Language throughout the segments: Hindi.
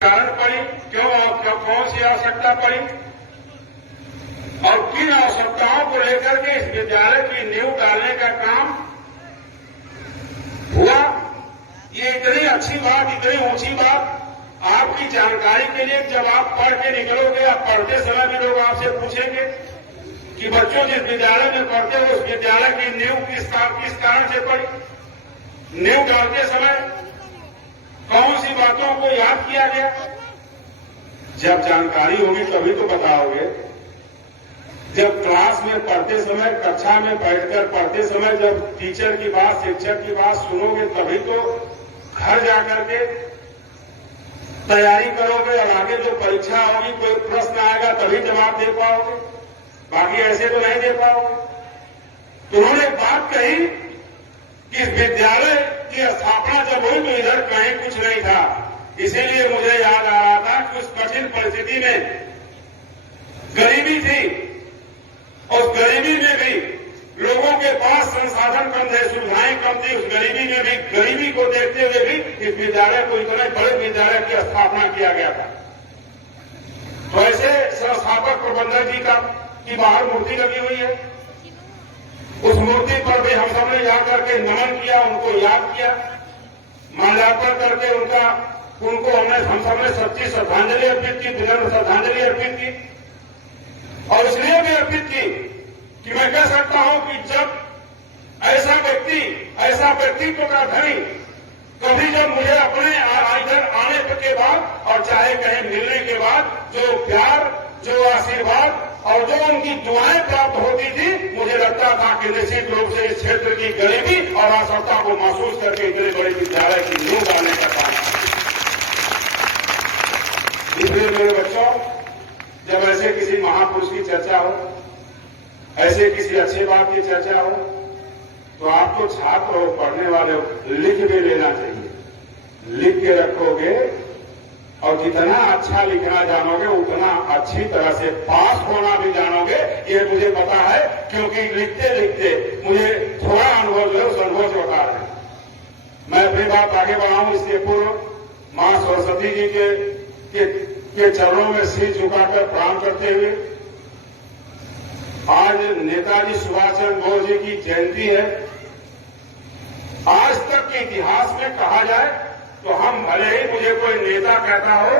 कारण पड़ी, क्यों कौन सी आवश्यकता पड़ी और किन आवश्यकताओं को लेकर के इस विद्यालय की नींव डालने का काम हुआ। ये इतनी अच्छी बात, इतनी ऊंची बात आपकी जानकारी के लिए, जब आप पढ़ के निकलोगे, आप पढ़ते समय भी लोग आपसे पूछेंगे कि बच्चों जिस विद्यालय में पढ़ते हो उस विद्यालय की नींव किस कारण से पड़ी। नींव डालते समय कौन सी बातों को याद किया गया। जब जानकारी होगी तभी तो बताओगे। जब क्लास में पढ़ते समय, कक्षा में बैठकर पढ़ते समय जब टीचर की बात, शिक्षक की बात सुनोगे तभी तो घर जाकर के तैयारी करोगे और आगे जो परीक्षा होगी, कोई प्रश्न आएगा तभी जवाब दे पाओगे, बाकी ऐसे तो नहीं दे पाओगे। तो उन्होंने एक बात कही कि इस विद्यालय की स्थापना जब हुई तो इधर कहीं कुछ नहीं था। इसीलिए मुझे याद आ रहा था कि उस कठिन परिस्थिति में गरीबी थी, उस गरीबी में भी लोगों के पास संसाधन कम थे, सुविधाएं कम थी। उस गरीबी में भी, गरीबी को देखते हुए भी इस विद्यालय को, इतने बड़े विद्यालय की स्थापना किया गया था। तो ऐसे संस्थापक प्रबंधक जी की बाहर मूर्ति लगी हुई है। उस मूर्ति पर भी हम सबने जाकर के नमन किया, उनको याद किया, माल्यार्पण करके उनको हम सबने सच्ची श्रद्धांजलि अर्पित की, विनम्र श्रद्धांजलि अर्पित की। और इसलिए भी अर्पित की कि मैं कह सकता हूं कि जब ऐसा व्यक्तित्व का धनी कभी जब मुझे अपने इधर आने के बाद और चाहे कहीं मिलने के बाद जो प्यार, जो आशीर्वाद और जो उनकी दुआएं प्राप्त होती थी, मुझे लगता था कि निश्चित रूप से इस क्षेत्र की गरीबी और आवश्यकता को महसूस करके इतने बड़े विद्यालय की नींव डालने का काम। इसलिए मेरे बच्चों, जब ऐसे किसी महापुरुष की चर्चा हो, ऐसे किसी अच्छी बात की चर्चा हो, तो आपको छात्र हो, पढ़ने वाले हो, लिख भी लेना चाहिए। लिख के रखोगे और जितना अच्छा लिखना जानोगे उतना अच्छी तरह से पास होना भी जानोगे। ये मुझे पता है, क्योंकि लिखते लिखते मुझे थोड़ा अनुभव है, उस अनुभव से बता रहे। मैं अपनी बात आगे बढ़ाऊं इसके पूर्व मां सरस्वती जी के चरणों में सिर झुकाकर प्रणाम करते हुए, आज नेताजी सुभाष चंद्र बोस जी की जयंती है। आज तक के इतिहास में कहा जाए तो हम भले ही मुझे कोई नेता कहता हो,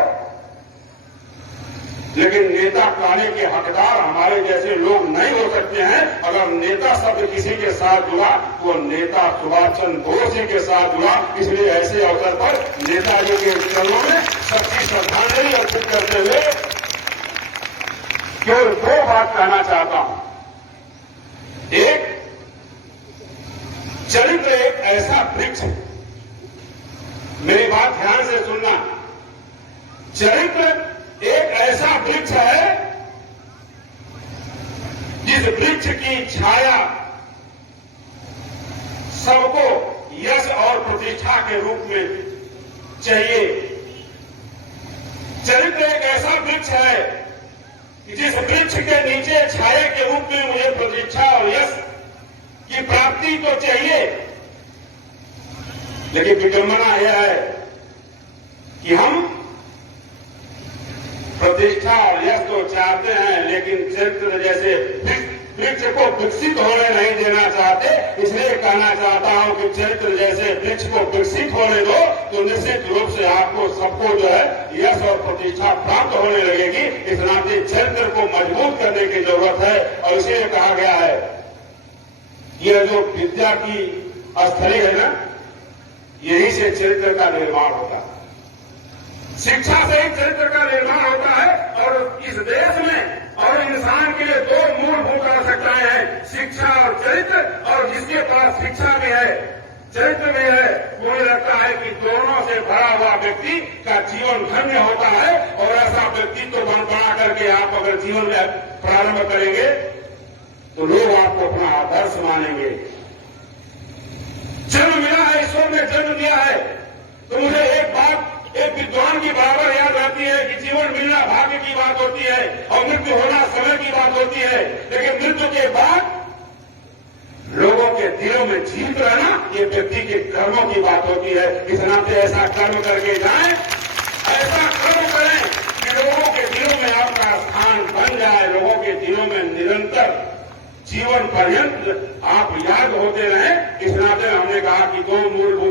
लेकिन नेता कहने के हकदार हमारे जैसे लोग नहीं हो सकते हैं। अगर नेता शब्द किसी के साथ जुड़ा, वो नेता सुभाष चंद्र बोस जी के साथ जुड़ा। इसलिए ऐसे अवसर पर नेताजी के चरणों में सच्ची श्रद्धांजलि अर्पित करते हुए केवल दो बात कहना चाहता हूं। एक, चरित्र एक ऐसा वृक्ष है, मेरी बात ध्यान से सुनना। चरित्र एक ऐसा वृक्ष है जिस वृक्ष की छाया सबको यश और प्रतिष्ठा के रूप में चाहिए। चरित्र एक ऐसा वृक्ष है कि जिस वृक्ष के नीचे छाया के रूप में मुझे प्रतिष्ठा और यश की प्राप्ति तो चाहिए, लेकिन विडंबना यह है कि हम प्रतिष्ठा और यश तो चाहते हैं, लेकिन चरित्र जैसे वृक्ष को विकसित होने नहीं देना चाहते। इसलिए कहना चाहता हूं कि चरित्र जैसे वृक्ष को विकसित होने दो तो निश्चित रूप से आपको सबको जो है यश और प्रतिष्ठा प्राप्त होने लगेगी। इस नाते चरित्र को मजबूत करने की जरूरत है। और इसीलिए कहा गया है, यह जो विद्या की स्थली है ना, यही से चरित्र का निर्माण होता है। शिक्षा से ही चरित्र का निर्माण होता है। और इस देश में और इंसान के लिए दो मूलभूत आवश्यकताएं हैं, शिक्षा और चरित्र। और जिसके पास शिक्षा भी है, चरित्र भी है, मुझे लगता है कि दोनों से भरा हुआ व्यक्ति का जीवन धन्य होता है। और ऐसा व्यक्तित्व बना करके आप अगर जीवन में प्रारंभ करेंगे तो लोग आपको अपना आदर्श मानेंगे। जन्म मिला है, ईश्वर ने जन्म दिया है, तो मुझे एक बात एक विद्वान की बराबर याद आती है कि जीवन मिलना भाग्य की बात होती है और मृत्यु होना समय की बात होती है। लेकिन मृत्यु के बाद लोगों के दिलों में जीवित रहना, ये व्यक्ति के कर्मों की बात होती है। इस नाते ऐसा कर्म करके जाएं, ऐसा कर्म निरंतर जीवन पर्यंत आप याद होते रहे। इस नाते हमने कहा कि दो मूलभूत